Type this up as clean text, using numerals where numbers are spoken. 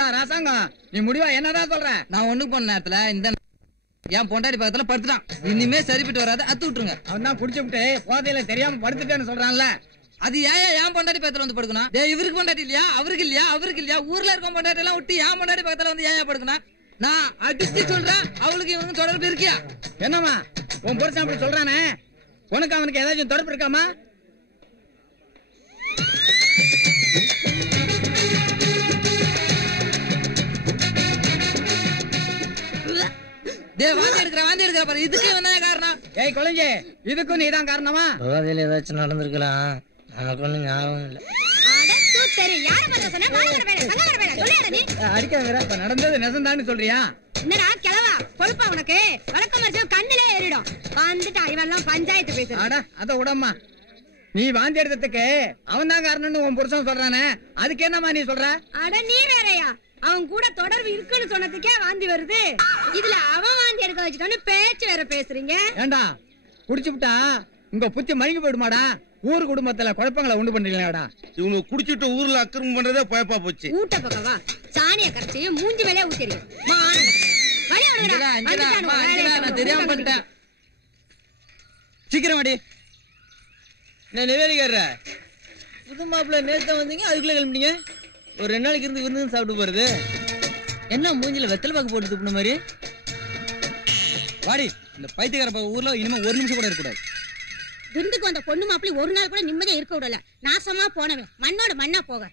ஏண்டா ராசாங்கம், நீ முடிவா என்னதான் சொல்ற? நான் ஒண்ணுக்கு போன நேரத்துல இந்த என் பொண்டாடி பக்கத்துல படுத்துட்டான். இனிமே சரிப்பட்டு வராது, அத்து விட்டுருங்க. அவன் தான் குடிச்சுட்டு போதையில தெரியாம படுத்துட்டேன்னு சொல்றான்ல. அது ஏன் பொண்டாடி பக்கத்துல வந்து படுக்கணும்? இவருக்கு பொண்டாட்டி இல்லையா, அவருக்கு இல்லையா, அவருக்கு இல்லையா? ஊர்ல இருக்க பொண்டாட்டி எல்லாம் விட்டு என் பொண்டாடி பக்கத்துல வந்து ஏன் படுக்கணும்? நான் அடிச்சு சொல்றேன், அவளுக்கு இவனுக்கு தொடர்பு இருக்கியா? என்னம்மா உன் புருஷன் அப்படி சொல்றானே, உனக்கு அவனுக்கு ஏதாச்சும் தொடர்பு இருக்காமா? வாந்தி எடுக்கிற பாரு, இதுக்கு என்ன காரணம்? ஏய் கொலைஞ்சே, இதுக்கும் நீதான் காரணமா? போதையில ஏதாச்சும் நடந்திருக்கலாம், எனக்கு ஒண்ணும் ஞாபகம் இல்ல. அடிக்காத, நடந்தது நெசந்தான்னு சொல்றியா? என்னடா கிழவா கொழுப்பா உனக்கு? வழக்கம் மரிச்சு கண்ணிலே ஏறிடும். வந்துட்டா இவெல்லாம் பஞ்சாயத்து பேசுற. அட அத உடம்மா, நீ வாந்தி எடுத்ததுக்கு அவன் தான் காரணம்னு உன் புருஷன் சொல்றானே, அதுக்கு என்னம்மா நீ சொல்ற? அட நீ வேறயா, அவன் கூட தொடர்பு இருக்குன்னு சொன்னதுக்கே வாந்தி வருது. இதுல அவன் வாந்தி எடுக்க வச்சுட்டோன்னு பேச்சு வேற பேசுறீங்க. ஏண்டா குடிச்சுட்டா உங்க புத்தி மயங்கி போயிடுமாடா? ஊர் குடும்பத்துல குழப்பங்களை உண்டு பண்றீங்களாடா? இவங்க குடிச்சிட்டு ஊர்ல அக்கிரமம் பண்றதே பயப்பா போச்சு. ஊட்ட பக்கவா சாணிய கரைச்சி மூஞ்சி மேலே ஊத்திருங்க. தெரியாம பண்ணிட்டேன். சீக்கிரம் வாடி. நான் நிவேதிக்கார புது மாப்பிள்ள நேரத்தை வந்தீங்க, அதுக்குள்ள கிளம்பிட்டீங்க. ஒரு 2 நாளைக்கு இருந்து விருந்து சாப்பிட்டு போறது என்ன? மூஞ்சில வெத்தலை பாக்கு போட்டு துப்புன மாதிரி வாடி. இந்த பைத்தியக்கார ஊர்ல இனிமே ஒரு நிமிஷம் கூட இருக்கக்கூடாது. விருந்துக்கு வந்த பொண்ணு மாப்பிள்ளை ஒரு நாள் கூட நிம்மதியா இருக்க விடல. நாசமா போனவன் மண்ணோட மண்ணா போக.